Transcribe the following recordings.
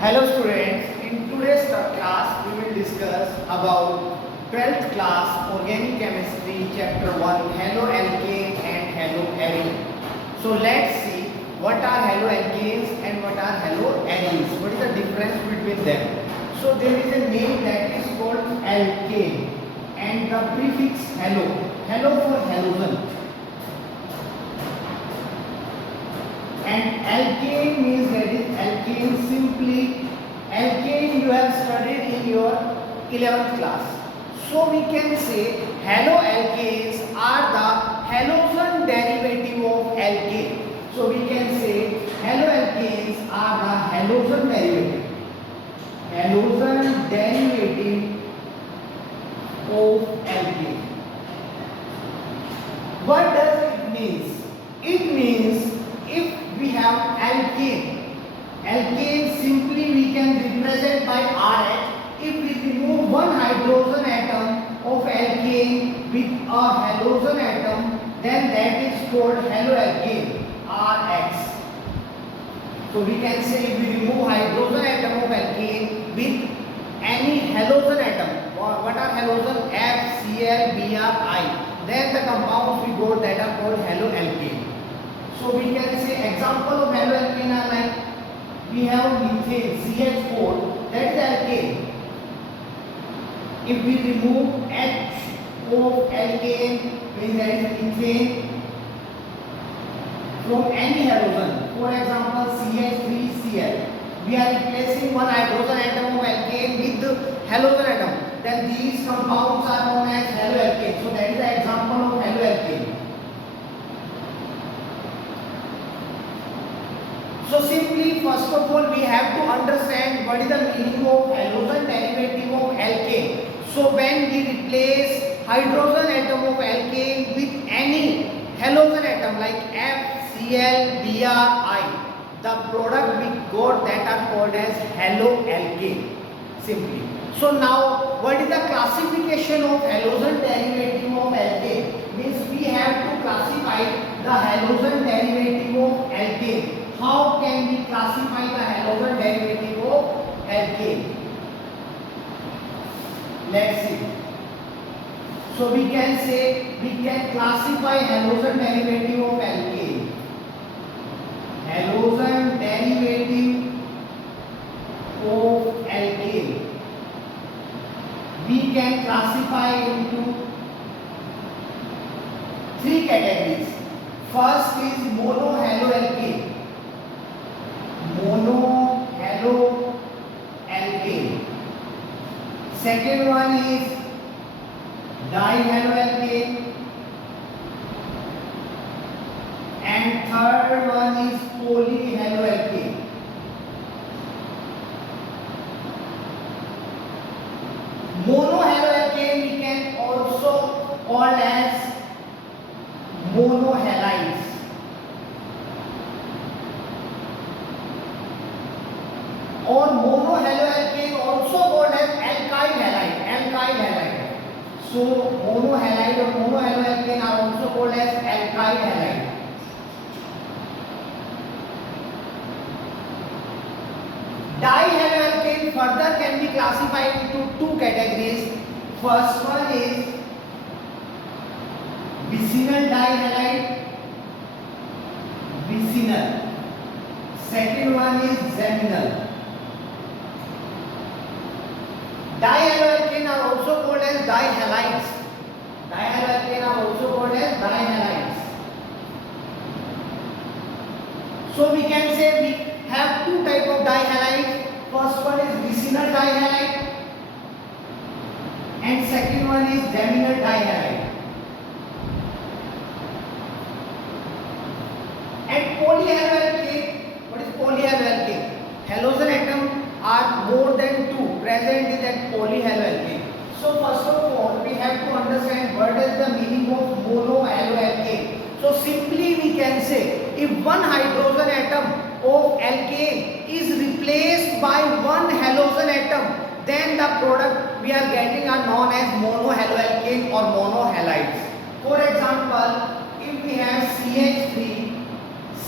Hello students, in today's class we will discuss about 12th class organic chemistry chapter 1 haloalkane and haloarine. So let's see what are haloalkanes and what are haloarenes. What is the difference between them? So there is a name that is called alkane and the prefix halo. Halo for halogen. And alkane means that is alkane simply. Alkane you have studied in your 11th class. So we can say haloalkanes are the halogen derivative of alkane. So we can say haloalkanes are the halogen derivative. Halogen derivative of alkane. What does it mean? It means if we have alkane simply we can represent by RH. If we remove one hydrogen atom of alkane with a halogen atom, then that is called haloalkane, RH. So we can say if we remove hydrogen atom of alkane with any halogen atom, what are halogen? F, Cl, Br, I, then the compounds we got that are called haloalkane. So we can say example of haloalkane are like we have methane CH4, that is alkane. If we remove H of alkane, means that is methane from any halogen. For example, CH3Cl. We are replacing one hydrogen atom of alkane with halogen atom. Then these compounds are known as haloalkane. So that is the example of haloalkane. So simply first of all we have to understand what is the meaning of halogen derivative of alkane. So when we replace hydrogen atom of alkane with any halogen atom like F, Cl, Br, I, the product we got that are called as haloalkane simply. So now what is the classification of halogen derivative of alkane? Means we have to classify the halogen derivative of alkane. How can we classify the halogen derivative of alkane? Let's see. So we can say we can classify halogen derivative of alkane. Halogen derivative of alkane we can classify into three categories. First is monohaloalkane. Monohaloalkane. Second one is dihaloalkane. And third one is polyhaloalkane. Monohaloalkane we can also call as monohalides. Or monohaloalkane also called as alkyl halide. So monohalide or monohaloalkane are also called as alkyl halide. Dihaloalkane further can be classified into two categories. First one is vicinal dihalide. Vicinal. Second one is geminal. Dihaloalkane are also called as dihalides. Dihaloalkane are also called as dihalides. So we can say we have two type of dihalides. First one is vicinal dihalide and second one is geminal dihalide. And polyhaloalkane, what is polyhaloalkane? Halogen atom are more than two present in that polyhaloalkane. So first of all we have to understand what is the meaning of monohaloalkane. So simply we can say if one hydrogen atom of alkane is replaced by one halogen atom, then the product we are getting are known as monohaloalkane or monohalides. For example, if we have CH3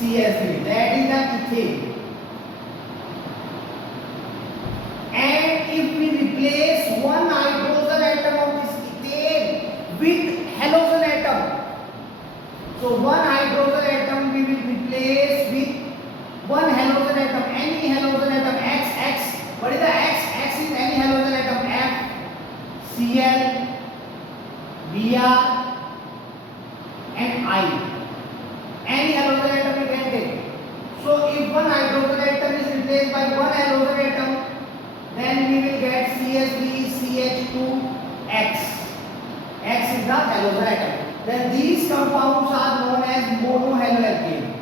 CH3, that is the ethane. if one hydrogen atom is replaced by one halogen atom, then we will get CH3CH2X. X is the halogen atom. Then these compounds are known as monohaloalkane.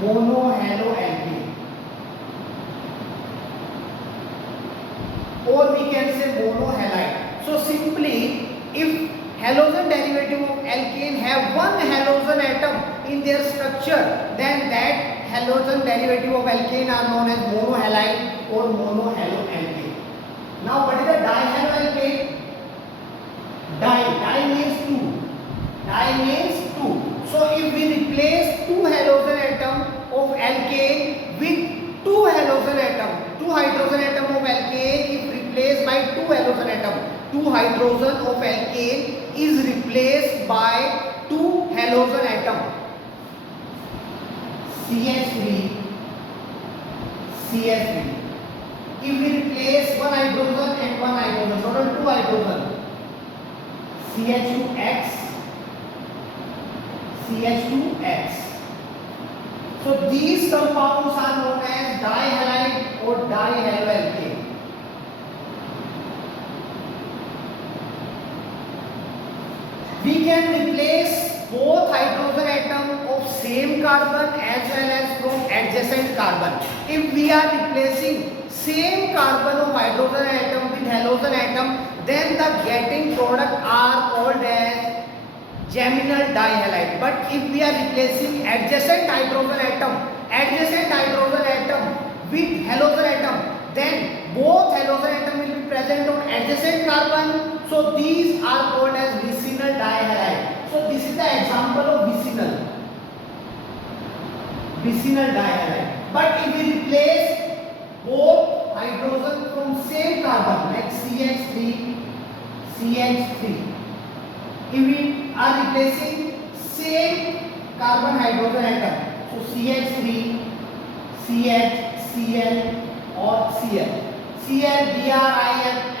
Monohaloalkane. Or we can say monohalide. So simply, if halogen derivative of alkane have one halogen atom in their structure, then that halogen derivative of alkane are known as monohalide or monohaloalkane. Now what is the dihaloalkane? Di means two. Di means two. So if we replace two halogen atom of alkane with two halogen atom, two hydrogen atom of alkane if replaced by two halogen atom, two hydrogen of alkane is replaced by two halogen atom, CH3, CH3. If we replace one hydrogen and one hydrogen, total two hydrogen, CH2X, CH2X. So these compounds are known as dihalide or dihaloalkane. We can replace both hydrogen atom of same carbon as well as from adjacent carbon. If we are replacing same carbon of hydrogen atom with halogen atom, then the getting product are called as geminal dihalide. But if we are replacing adjacent hydrogen atom with halogen atom, then both halogen atom will be present on adjacent carbon. So these are called as vicinal dihalide. So this is the example of vicinal dihalide. But if we replace both hydrogen from same carbon like CH3, if we are replacing same carbon hydrogen atom, so CH3, CH, Cl or Cl, Br,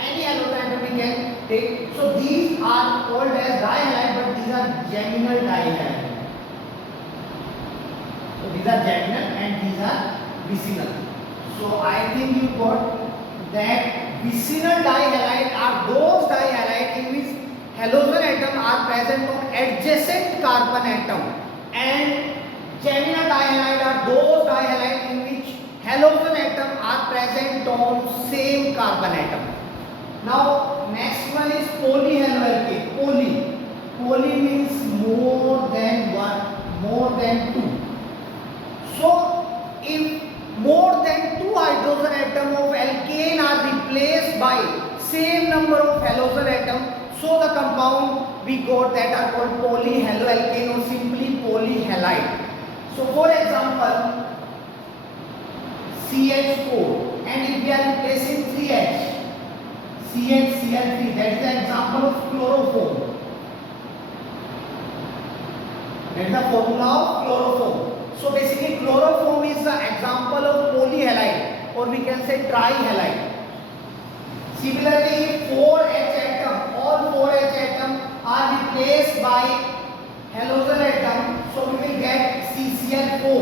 any halogen atom we can take. So these are called as dihalide, but these are geminal dihalide. So these are geminal and these are vicinal. So I think you got that vicinal dihalide are those dihalide in which halogen atom are present on adjacent carbon atom, and geminal dihalide are those dihalide in which halogen atom are present on same carbon atom. Now next one is polyhaloalkane. Poly means more than one, more than two. So if more than two hydrogen atom of alkane are replaced by same number of halogen atom, so the compound we got that are called polyhaloalkane or simply polyhalide. So for example, CH4, and if we are replacing 3H, CHCl3, that is the example of chloroform. That is the formula of chloroform. So basically chloroform is the example of polyhalide, or we can say trihalide. Similarly, 4H atom, all 4H atom are replaced by halogen atom, so we will get CCl4,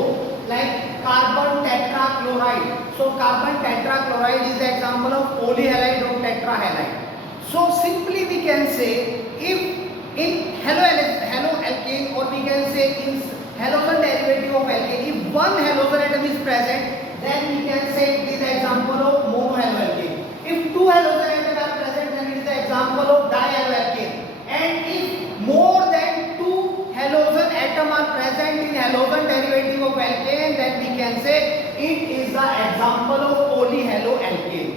like carbon tetrachloride. So carbon tetrachloride is the example of polyhalide or tetrahalide. So simply we can say, if in haloalkane, or we can say in halogen derivative of alkane, if one halogen atom is present, then we can say it is the example of monohaloalkane. If two halogen atoms are present, then it is the example of dihaloalkane. And if more than two halogen atoms are present in halogen derivative of alkane, then we can say it is the example of polyhaloalkane.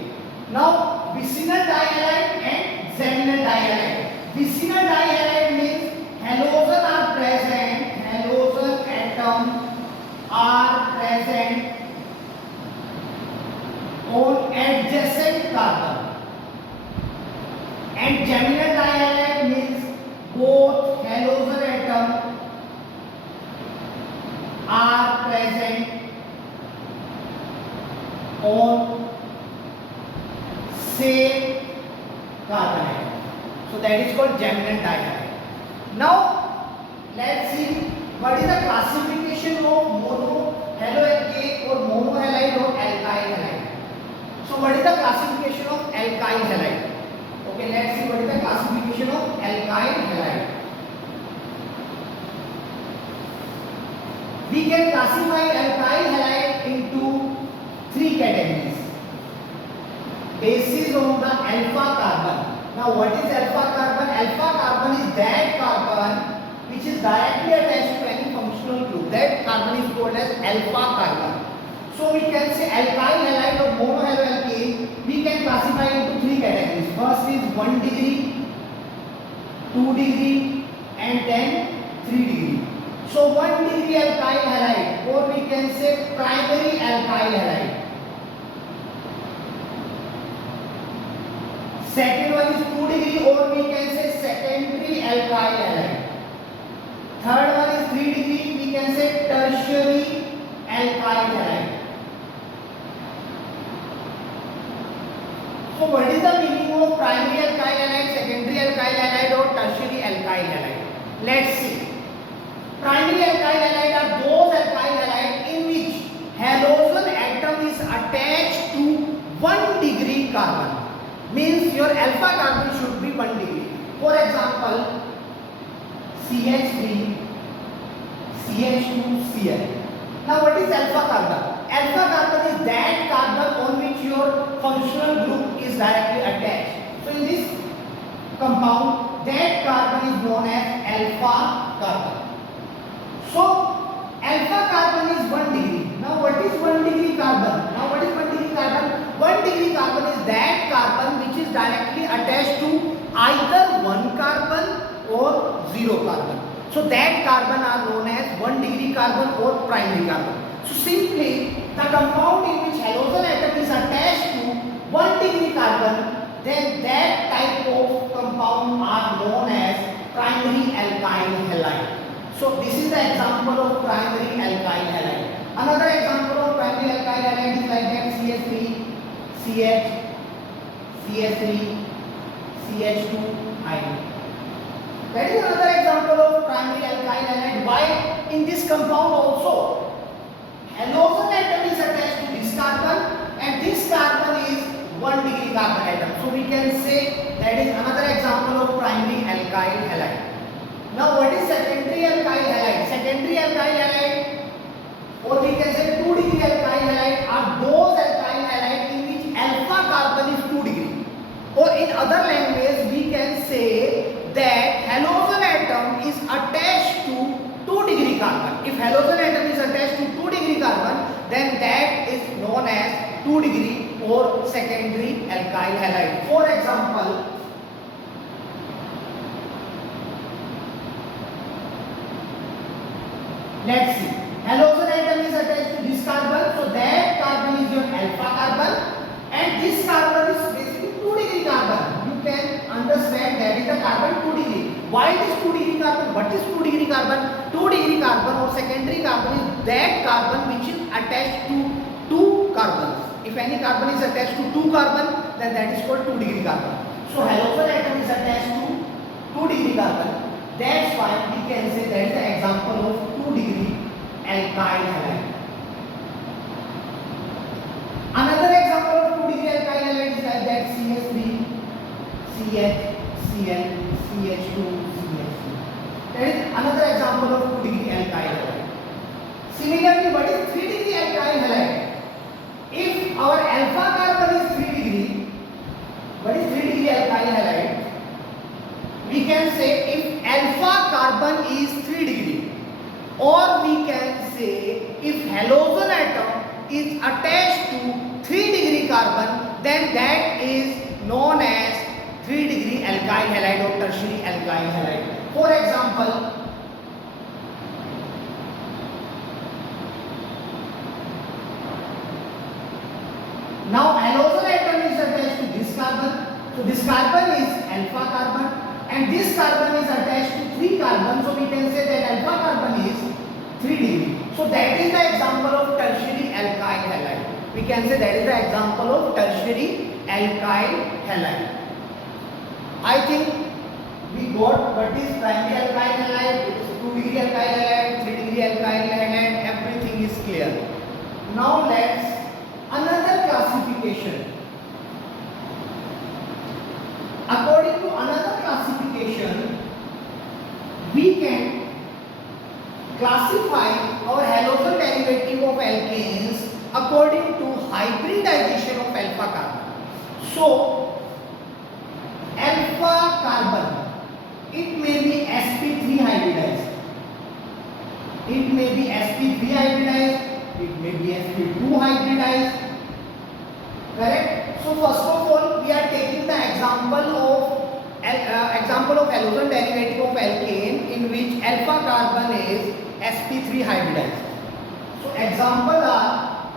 Now vicinal dihalide and geminal dihalide. Vicinal dihalide means halogen are present, halogen atom are present on adjacent carbon, and geminal dihalide means both halogen atom are present on same carbon atom. So that is called geminal dihalide. Now let's see what is the classification classification of monohaloalkane or monohalide or alkyl halide. So what is the classification of alkyl halide? Okay, let's see what is the classification of alkyl halide. We can classify alkyl halide into three categories based on the alpha carbon. Now what is alpha carbon? Alpha carbon is that carbon which is directly attached to any functional group. That carbon is called as alpha carbon. So we can say alkyl halide or monohaloalkane we can classify into three categories. First is 1 degree, 2 degree and then 3 degree. So 1 degree alkyl halide or we can say primary alkyl halide. Second one is 2 degree or we can say secondary alkyl halide. Third one is 3 degree, we can say tertiary alkyl halide. So what is the meaning of primary alkyl halide, secondary alkyl halide or tertiary alkyl halide? Let's see. Primary alkyl halide are those alkyl halide in which halogen atom is attached to 1 degree carbon. Means your alpha carbon should be 1 degree. For example, CH3, CH2, Cl. Now what is alpha carbon? Alpha carbon is that carbon on which your functional group is directly attached. So in this compound, that carbon is known as alpha carbon. So alpha carbon is 1 degree. Now what is 1 degree carbon? 1 degree carbon is that carbon which is directly attached to either 1 carbon or 0 carbon. So that carbon are known as 1 degree carbon or primary carbon. So simply the compound in which halogen atom is attached to 1 degree carbon, then that type of compound are known as primary alkyl halide. So this is the example of primary alkyl halide. Another example of primary alkyl halide is like that CH3, CH, CH3, CH2 ion. That is another example of primary alkyl halide. Why in this compound also halogen atom is attached to this carbon and this carbon is 1 degree carbon atom. So we can say that is another example of primary alkyl halide. Now what is secondary alkyl halide? Secondary alkyl halide or we can say 2 degree alkyl halide are those alkyl halide in which alpha carbon is 2 degree. Or in other language we can say that halogen atom is attached to 2 degree carbon. If halogen atom is attached to 2 degree carbon, then that is known as 2 degree or secondary alkyl halide. For example, let's see. Halogen atom is attached to this carbon, so that carbon is your alpha carbon and this carbon is basically 2 degree carbon. You can understand that is the carbon 2 degree. Why it is 2 degree carbon? What is 2 degree carbon? 2 degree carbon or secondary carbon is that carbon which is attached to 2 carbons. If any carbon is attached to 2 carbon, then that is called 2 degree carbon. So halogen atom is attached to 2 degree carbon. That's why we can say that is the example of 2 degree alkyl halide. Another example of 2 degree alkyl halide is like that CH3, CH, Cl, CH2, CH3. That is another example of 2 degree alkyl halide. Similarly, what is 3 degree alkyl halide? If our alpha carbon is 3 degree, what is 3 degree alkyl halide? We can say if alpha carbon is 3 degree, or we can say if halogen atom is attached to 3 degree carbon, then that is known as 3 degree alkyl halide or tertiary alkyl halide. For example, now halogen atom is attached to this carbon, so this carbon is alpha carbon and this carbon is attached to 3 carbon, so we can say that alpha carbon is 3 degree. So that is the example of tertiary alkyl halide. We can say that is the example of tertiary alkyl halide. I think we got what is primary alkyl halide, 2-degree alkyl halide, 3-degree alkyl halide, everything is clear. Now let's another classification. According to another classification, we can classify our halogen derivative of alkanes according to hybridization of alpha carbon. So, alpha carbon, it may be sp3 hybridized, it may be sp3 hybridized, it may be sp2 hybridized, correct? So first of all, we are taking the example of halogen derivative of alkane in which alpha carbon is sp3 hybridized. So example are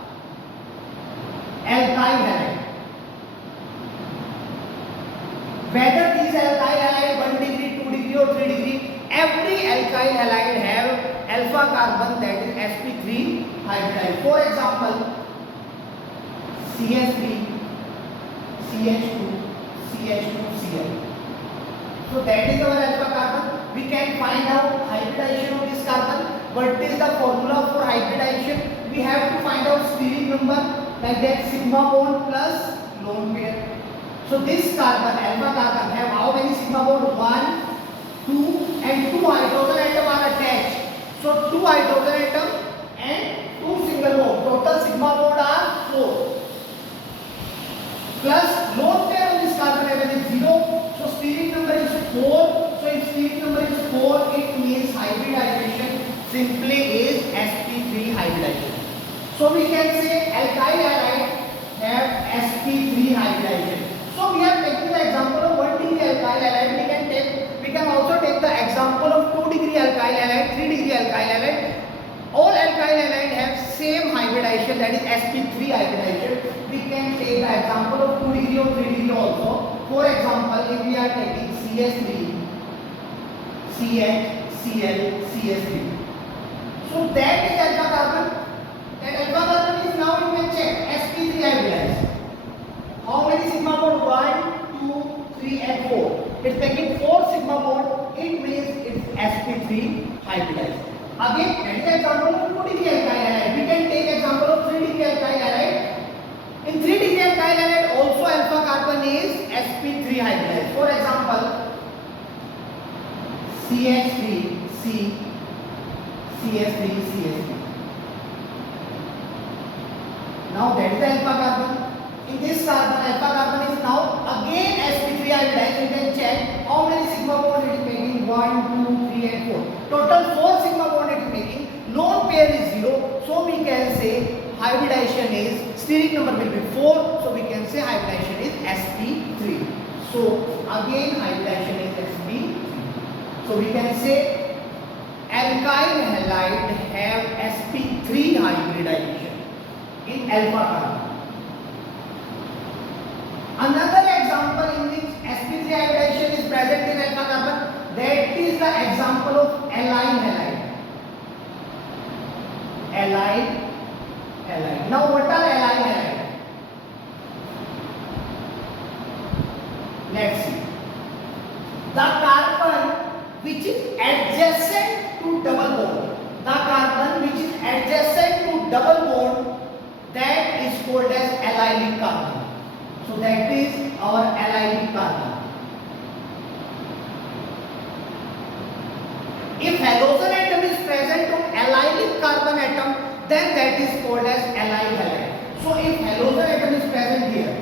alkyl halide. Whether these alkyl halide 1 degree, 2 degree or 3 degree, every alkyl halide have alpha carbon that is sp3 hybridized. For example, CH3, CH2, CH2, Cl. So that is our alpha carbon. We can find out hybridization of this carbon. What is the formula for hybridization? We have to find out steric number, like that sigma bond plus lone pair. So this carbon, alpha carbon, have how many sigma bond? 1, 2 and 2 hydrogen atom are attached. So 2 hydrogen atom and 2 single bond. Total sigma bond are 4. Plus lone pair of this carbon atom is 0. So steric number is 4. So if steric number is 4, it means hybridization simply is sp3 hybridization. So we can say alkyl halide have sp3 hybridization. So we are taking the example of 1 degree alkyl halide. We can also take the example of 2 degree alkyl halide, 3 degree alkyl halide. All alkyl halide have same hybridization, that is sp3 hybridization. We can take the example of 2 degree or 3 degree also. For example, if we are taking CH3, CH, Cl, CH3. So that is alpha carbon. That alpha carbon is now you can check sp3 hybridized. How many sigma bond? 1, 2, 3 and 4. It's taking 4 sigma bond. It means it's sp3 hybridized. Again, that is example of 2 degree alkyl halide. We can take example of 3 degree alkyl halide. In 3 degree alkyl halide also alpha carbon is sp3 hybridized. For example, CH3, C, CH3, CH3. Now that is the alpha carbon. In this carbon, alpha carbon is now again sp3 hybridized. You can check how many sigma bond it is making. 1, 2, 3 and 4. Total 4 sigma bond it is making. Lone pair is 0. So we can say hybridization is, steric number will be 4. So we can say hybridization is sp3. So again hybridization is sp3. So we can say alkyl halide have sp3 hybridization in alpha carbon. Another example in which sp3 hybridization is present in alpha carbon, that is the example of allyl halide. Allyl halide. Now what are allyl halide? Let's see. The carbon which is adjacent to double bond. The carbon which is adjacent to double bond, that is called as allylic carbon. So that is our allylic carbon. If halogen atom is present on allylic carbon atom, then that is called as allyl halide. So if halogen atom is present here,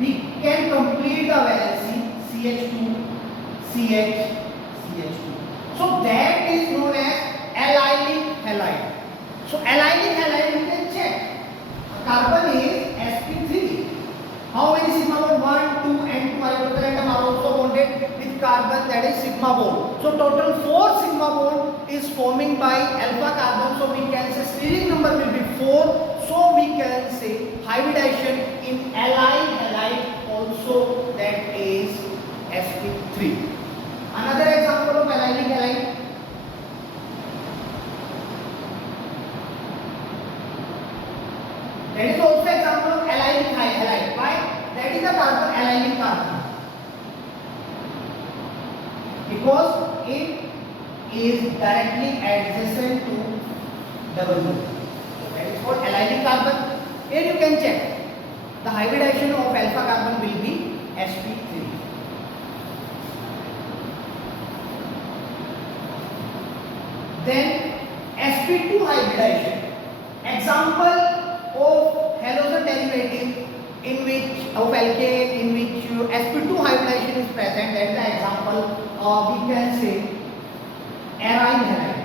we can complete the valency CH2, CH, CH2. So that is known as allylic halide. So allylic halide you can check. Carbon is sp3. How many sigma bond? 1, 2 and 2 hydrogen atom are also bonded with carbon, that is sigma bond. So total 4 sigma bond is forming by alpha carbon. So we can say steric number will be 4. So we can say hybridization in allyl halide also, that is sp3. Another example of allylic halide. That is also example of allylic halide. Why? That is the carbon allylic carbon. Because it is directly adjacent to double bond. So that is called allylic carbon. Here you can check the hybridization of alpha carbon will be sp3. Then sp2 hybridization. Example of halogen derivative in which of alkane in which sp2 hybridization is present. That is the example we can say aryl halide.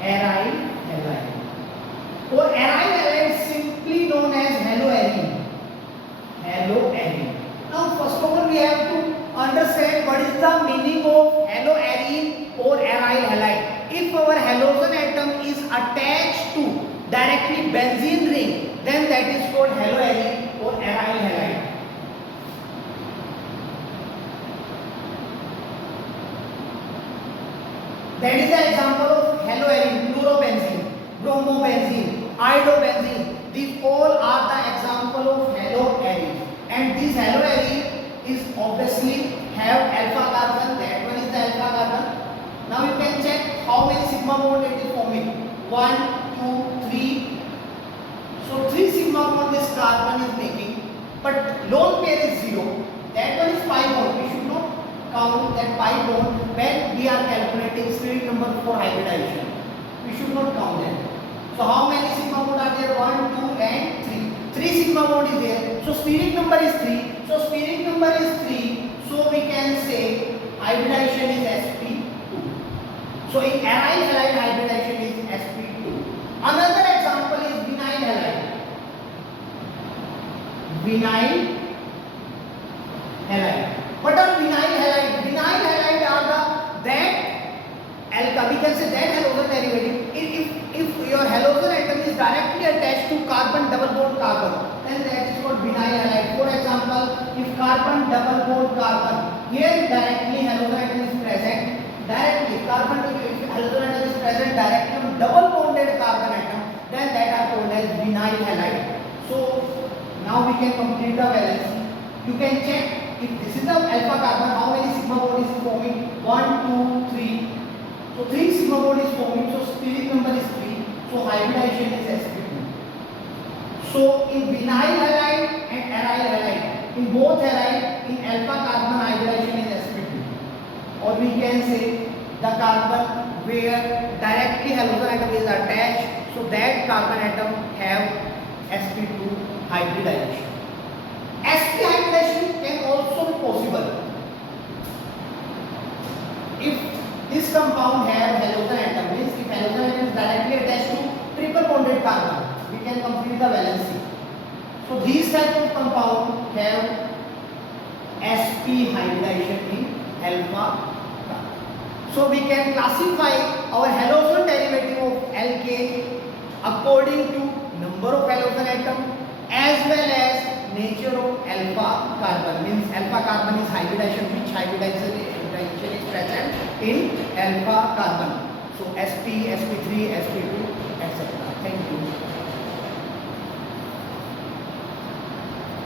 Aryl halide. Or aryl halide simply known as haloarine. Haloarine. Now first of all we have to understand what is the meaning of haloarine or aryl halide. If our halogen atom is attached to directly benzene ring, then that is called haloarine or aryl halide. That is the example of haloarine, fluorobenzene, bromobenzene, iodobenzene. These all are the example of haloarine. And this haloarine is obviously have alpha carbon. That one is the alpha carbon. Now you can check how many sigma bond it is forming. 1, 2, 3. So 3 sigma bond this carbon is making, but lone pair is 0. That one is pi bond. We should not count that pi bond when we are calculating steric number for hybridization. We should not count that. So how many sigma bond are there? 1, 2 and 3. 3 sigma bond is there. So steric number is 3. So steric number is 3. So we can say hybridization is sp2. So in aryl halide hybridization is sp2. Another example is vinyl halide. Vinyl halide. What are vinyl halide? Vinyl halide are that we can say that halogen derivative. If your halogen atom is directly attached to carbon double bond carbon, then that is called vinyl halide. For example, if carbon double bond carbon, here directly halogen atom is present. Directly carbon halogen atom is present directly on double bonded carbon atom, then that are called as vinyl halide. So now we can complete the valence. You can check if this is the alpha carbon, how many sigma bond is forming? 1, 2, 3. So 3 sigma bond is forming. So steric number is 3. So hybridization is sp2. So in vinyl halide and aryl halide, in both halide, in alpha carbon hybridization is sp2. Or we can say the carbon where directly halogen atom is attached, so that carbon atom have sp2 hybridization. sp hybridization can also be possible if this compound have halogen atom, means if halogen atom is directly attached to triple bonded carbon, we can complete the valency. So these type of compound have sp hybridization in alpha carbon. So we can classify our halogen derivative of alkane according to number of halogen atom as well as nature of alpha carbon. Means alpha carbon is hybridization, which hybridization is present in alpha carbon. So sp, sp3, sp2, etc.